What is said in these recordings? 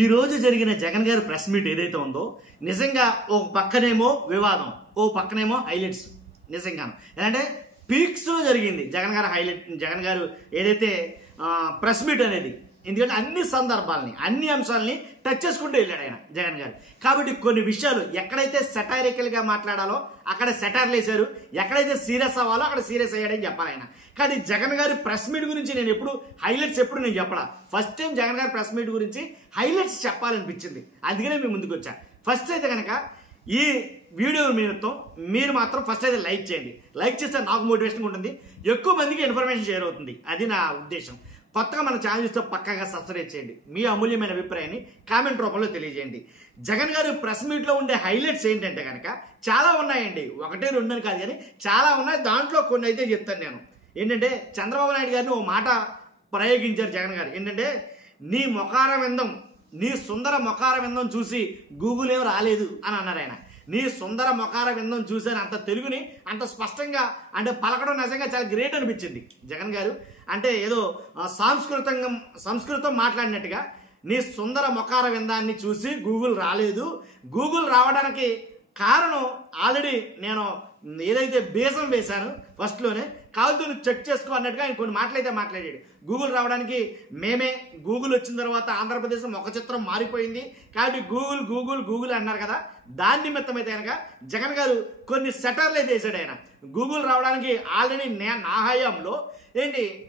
ఈ రోజు జరిగిన జగన్ గారి ప్రెస్ మీట్ ఏదైతే ఉందో నిజంగా ఓ పక్కనేమో వివాదం, ఓ పక్కనేమో హైలైట్స్. నిజంగాను అంటే పీక్స్ లో జరిగింది జగన్ గారు ఏదైతే ప్రెస్ మీట్ అనేది. ఎందుకంటే అన్ని సందర్భాలని, అన్ని అంశాలని టచ్ చేసుకుంటూ వెళ్ళాడు ఆయన జగన్ గారు. కాబట్టి కొన్ని విషయాలు ఎక్కడైతే సెటైరికల్ గా మాట్లాడాలో అక్కడ సెటైర్లు వేశారు, ఎక్కడైతే సీరియస్ అవ్వాలో అక్కడ సీరియస్ అయ్యాడని చెప్పాలి ఆయన. కానీ జగన్ గారి ప్రెస్ మీట్ గురించి నేను హైలైట్స్ నేను చెప్పడా. ఫస్ట్ టైం జగన్ గారి ప్రెస్ మీట్ గురించి హైలైట్స్ చెప్పాలనిపించింది, అందుకనే మీ ముందుకు వచ్చా. ఫస్ట్ అయితే కనుక ఈ వీడియో మీరు మాత్రం ఫస్ట్ అయితే లైక్ చేయండి. లైక్ చేస్తే నాకు మోటివేషన్ ఉంటుంది, ఎక్కువ మందికి ఇన్ఫర్మేషన్ షేర్ అవుతుంది. అది నా ఉద్దేశం. కొత్తగా మన ఛానల్ చూస్తే పక్కాగా సబ్స్క్రైబ్ చేయండి. మీ అమూల్యమైన అభిప్రాయాన్ని కామెంట్ రూపంలో తెలియజేయండి. జగన్ గారు ప్రెస్ మీట్లో ఉండే హైలైట్స్ ఏంటంటే కనుక చాలా ఉన్నాయండి, ఒకటే రెండు అని కాదు కానీ చాలా ఉన్నాయి. దాంట్లో కొన్ని అయితే చెప్తాను నేను. ఏంటంటే చంద్రబాబు నాయుడు గారిని ఓ మాట ప్రయోగించారు జగన్ గారు. ఏంటంటే నీ మొకార విందం, నీ సుందర మొకార విందం చూసి గూగుల్ ఏం రాలేదు అని అన్నారు ఆయన. నీ సుందర మొకార విందం చూసాను, అంత తెలుగుని అంత స్పష్టంగా అంటే పలకడం నిజంగా చాలా గ్రేట్ అనిపించింది జగన్ గారు. అంటే ఏదో సంస్కృతం మాట్లాడినట్టుగా నీ సుందర మొకార విందాన్ని చూసి గూగుల్ రాలేదు. గూగుల్ రావడానికి కారణం ఆల్రెడీ నేను ఏదైతే బేసం వేశాను ఫస్ట్లోనే, కావాలతో నువ్వు చెక్ చేసుకో అన్నట్టుగా ఆయన కొన్ని మాటలైతే మాట్లాడాడు. గూగుల్ రావడానికి గూగుల్ వచ్చిన తర్వాత ఆంధ్రప్రదేశ్ ముఖ చిత్రం మారిపోయింది కాబట్టి గూగుల్ అన్నారు కదా, దాని నిమిత్తం అయితే కనుక జగన్ గారు కొన్ని సెటర్లు అయితే వేసాడు ఆయన. గూగుల్ రావడానికి ఆల్రెడీ నా హయాంలో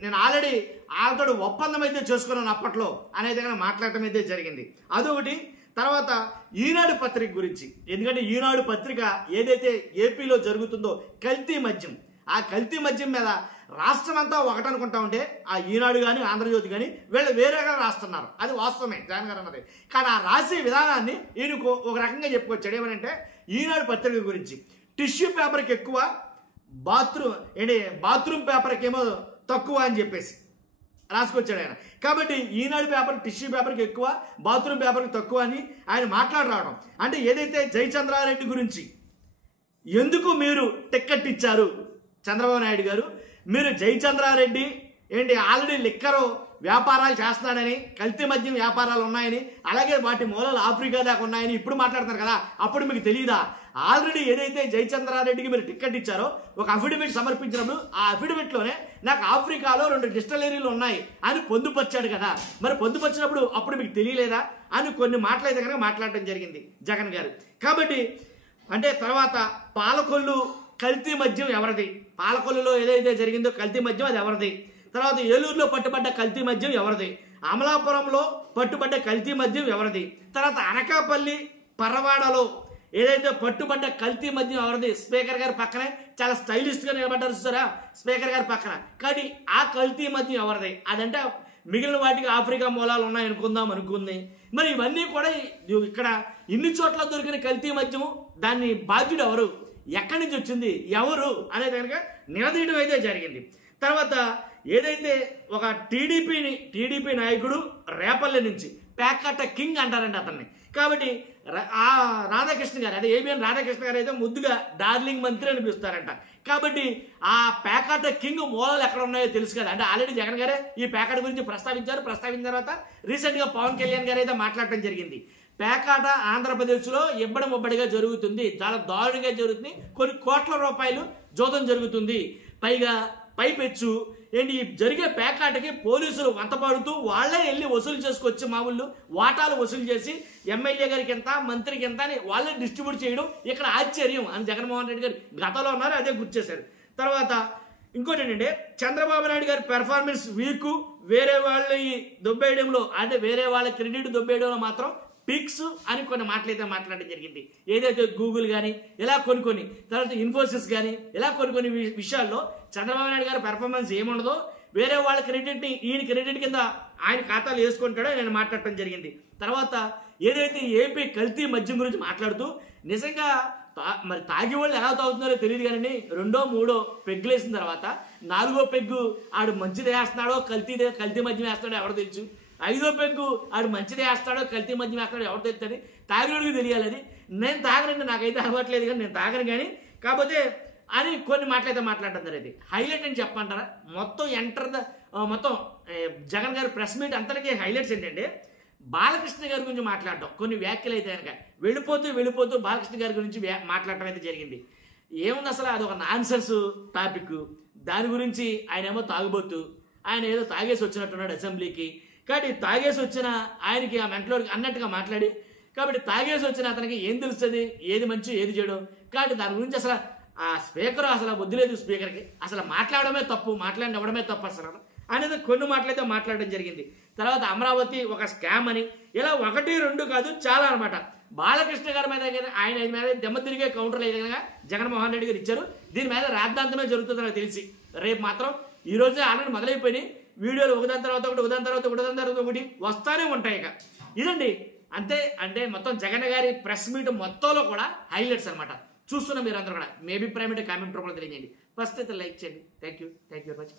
నేను ఆల్రెడీ వాళ్ళతో ఒప్పందం అయితే చేసుకున్నాను అప్పట్లో అనేది కనుక మాట్లాడటం అయితే జరిగింది. అదొకటి. తర్వాత ఈనాడు పత్రిక గురించి, ఎందుకంటే ఈనాడు పత్రిక ఏదైతే ఏపీలో జరుగుతుందో కల్తీ మద్యం, ఆ కల్తీ మద్యం మీద రాష్ట్రం అంతా ఒకటనుకుంటా ఉంటే ఆ ఈనాడు కానీ ఆంధ్రజ్యోతి కానీ వీళ్ళు వేరేగా రాస్తున్నారు. అది వాస్తవమే జగన్ గారు అన్నది. కానీ ఆ రాసే విధానాన్ని ఈయనకు ఒక రకంగా చెప్పుకొచ్చాడు. ఏమనంటే ఈనాడు పత్రిక గురించి టిష్యూ పేపర్కి ఎక్కువ, బాత్రూమ్ పేపర్కి ఏమో తక్కువ అని చెప్పేసి రాసుకొచ్చాడు ఆయన. కాబట్టి ఈనాడు పేపర్ టిష్యూ పేపర్కి ఎక్కువ, బాత్రూమ్ పేపర్కి తక్కువ అని ఆయన మాట్లాడరావడం. అంటే ఏదైతే జయచంద్రారెడ్డి గురించి ఎందుకు మీరు టిక్కెట్ ఇచ్చారు చంద్రబాబు నాయుడు గారు, మీరు జయచంద్రారెడ్డి ఆల్రెడీ లిక్కరు వ్యాపారాలు చేస్తున్నాడని, కల్తీ మద్యం వ్యాపారాలు ఉన్నాయని, అలాగే వాటి మూలాలు ఆఫ్రికా దాకా ఉన్నాయని ఇప్పుడు మాట్లాడుతున్నారు కదా, అప్పుడు మీకు తెలియదా? ఆల్రెడీ ఏదైతే జయచంద్రారెడ్డికి మీరు టిక్కెట్ ఇచ్చారో ఒక అఫిడవిట్ సమర్పించినప్పుడు ఆ అఫిడవిట్లోనే నాకు ఆఫ్రికాలో 2 డిస్టిలరీలు ఉన్నాయి అని పొందుపరిచాడు కదా, మరి పొందుపరిచినప్పుడు అప్పుడు మీకు తెలియలేదా అని కొన్ని మాటలైతే కనుక మాట్లాడటం జరిగింది జగన్ గారు. కాబట్టి అంటే తర్వాత పాలకొల్లు కల్తీ మద్యం ఎవరిది, పాలకొల్లులో ఏదైతే జరిగిందో కల్తీ మద్యం అది ఎవరిది, తర్వాత ఏలూరులో పట్టుబడ్డ కల్తీ మద్యం ఎవరిది, అమలాపురంలో పట్టుబడ్డ కల్తీ మద్యం ఎవరిది, తర్వాత అనకాపల్లి పర్రవాడలో ఏదైతే పట్టుబడ్డ కల్తీ మద్యం ఎవరిది, స్పీకర్ గారి పక్కనే చాలా స్టైలిష్గా నిలబడ్డారు చూసారా స్పీకర్ గారి పక్కన. కానీ ఆ కల్తీ మద్యం ఎవరిది, అదంటే మిగిలిన వాటికి ఆఫ్రికా మూలాలు అనుకుంది. మరి ఇవన్నీ కూడా ఇక్కడ ఇన్ని చోట్ల దొరికిన కల్తీ మద్యము, దాన్ని బాధ్యుడు ఎవరు, ఎక్కడి నుంచి వచ్చింది, ఎవరు అనేది కనుక నిలదీయడం అయితే జరిగింది. తర్వాత ఏదైతే ఒక టీడీపీ నాయకుడు రేపల్లె నుంచి ప్యాకాట కింగ్ అంటారండి అతన్ని. కాబట్టి ఆ రాధాకృష్ణ గారు, అదే ఏబిఎన్ రాధాకృష్ణ గారు అయితే ముద్దుగా డార్లింగ్ మంత్రి అనిపిస్తారంట. కాబట్టి ఆ ప్యాకాట కింగ్ మూలాలు ఎక్కడ ఉన్నాయో తెలుసు కదా. అంటే ఆల్రెడీ జగన్ గారే ఈ ప్యాకాట గురించి ప్రస్తావించిన తర్వాత రీసెంట్గా పవన్ కళ్యాణ్ గారు అయితే మాట్లాడటం జరిగింది. పేకాట ఆంధ్రప్రదేశ్లో ఇబ్బడిగా జరుగుతుంది, చాలా దారుణంగా జరుగుతుంది, కొన్ని కోట్ల రూపాయలు జోదం జరుగుతుంది, పైగా పైపెచ్చు జరిగే పేకాటకి పోలీసులు వంతపడుతూ వాళ్లే వెళ్ళి వసూలు చేసుకొచ్చి మామూలు వాటాలు వసూలు చేసి ఎమ్మెల్యే గారికి ఎంత, మంత్రికి ఎంత అని వాళ్ళే డిస్ట్రిబ్యూట్ చేయడం ఇక్కడ ఆశ్చర్యం అని జగన్మోహన్ రెడ్డి గారు గతంలో ఉన్నారు, అదే గుర్తు చేశారు. తర్వాత ఇంకోటి ఏంటంటే చంద్రబాబు నాయుడు గారి పెర్ఫార్మెన్స్ వీక్, వేరే వాళ్ళ దొబ్బేయడంలో అంటే వేరే వాళ్ళ క్రెడిట్ దొబ్బేయడంలో మాత్రం పిక్స్ అని కొన్ని మాటలైతే మాట్లాడడం జరిగింది. ఏదైతే గూగుల్ కానీ ఇలా కొన్ని తర్వాత ఇన్ఫోసిస్ కానీ ఇలా కొన్ని విషయాల్లో చంద్రబాబు నాయుడు గారి పెర్ఫార్మెన్స్ ఏముండదో, వేరే వాళ్ళ క్రెడిట్ని ఈయన క్రెడిట్ కింద ఆయన ఖాతాలు వేసుకుంటాడో నేను మాట్లాడటం జరిగింది. తర్వాత ఏదైతే ఏపీ కల్తీ మద్యం గురించి మాట్లాడుతూ నిజంగా మరి తాగి వాళ్ళు ఎలా తాగుతున్నారో తెలియదు కానీ 2, 3 పెగ్గులు వేసిన తర్వాత 4వ పెగ్గు ఆడు మంచిది వేస్తున్నాడో కల్తీ మద్యం వేస్తాడో ఎవరు తెలుసు, 5వ పెగ్గు ఆడు మంచిది వేస్తాడో కల్తీ మద్యం వేస్తాడో ఎవరు తెలుస్తుంది, తాగినోడికి తెలియాలి. అది నేను తాగనండి, నాకైతే అలవాట్లేదు కానీ నేను తాగను కానీ, కాకపోతే అని కొన్ని మాటలైతే మాట్లాడటం జరిగింది. హైలైట్ అని చెప్పంటారా, మొత్తం జగన్ గారి ప్రెస్ మీట్ అంతటికీ హైలైట్స్ ఏంటంటే బాలకృష్ణ గారి గురించి మాట్లాడటం, కొన్ని వ్యాఖ్యలు అయితే కనుక వెళ్ళిపోతూ బాలకృష్ణ గారి గురించి మాట్లాడటం అయితే జరిగింది. ఏముంది అసలు, అది ఒక నాన్సెన్స్ టాపిక్. దాని గురించి ఆయన ఏమో తాగుబోతూ, ఆయన ఏదో తాగేసి వచ్చినట్టున్నాడు అసెంబ్లీకి. కాబట్టి తాగేసి వచ్చిన ఆయనకి ఆ మెంటలోకి అన్నట్టుగా మాట్లాడి, కాబట్టి తాగేసి వచ్చిన అతనికి ఏం తెలుస్తుంది, ఏది మంచి ఏది చెడు. కాబట్టి దాని గురించి అసలు ఆ స్పీకర్ అసలు బుద్ధి లేదు స్పీకర్కి, అసలు మాట్లాడమే తప్పు, మాట్లాడినవ్వడమే తప్పు అసలు అనేది కొన్ని మాటలైతే మాట్లాడడం జరిగింది. తర్వాత అమరావతి ఒక స్కామ్ అని, ఇలా 1, 2 కాదు చాలా అనమాట. బాలకృష్ణ గారి మీద ఆయన మీద దెమ్మ తిరిగే కౌంటర్లు ఏదైనా జగన్మోహన్ రెడ్డి గారు ఇచ్చారు. దీని మీద రాద్ధాంతమే జరుగుతుంది నాకు తెలిసి. రేపు మాత్రం ఈ రోజే ఆల్రెడీ మొదలైపోయినాయి వీడియోలు, ఒకదాని తర్వాత ఒకటి వస్తానే ఉంటాయి. ఇక ఇదండి అంతే. అంటే మొత్తం జగన్ గారి ప్రెస్ మీట్ మొత్తంలో కూడా హైలైట్స్ అనమాట. చూస్తున్న మీరందరూ కూడా మీ అభిప్రాయం కామెంట్ రూపంలో తెలియజేయండి. ఫస్ట్ అయితే లైక్ చేయండి. Thank you very much.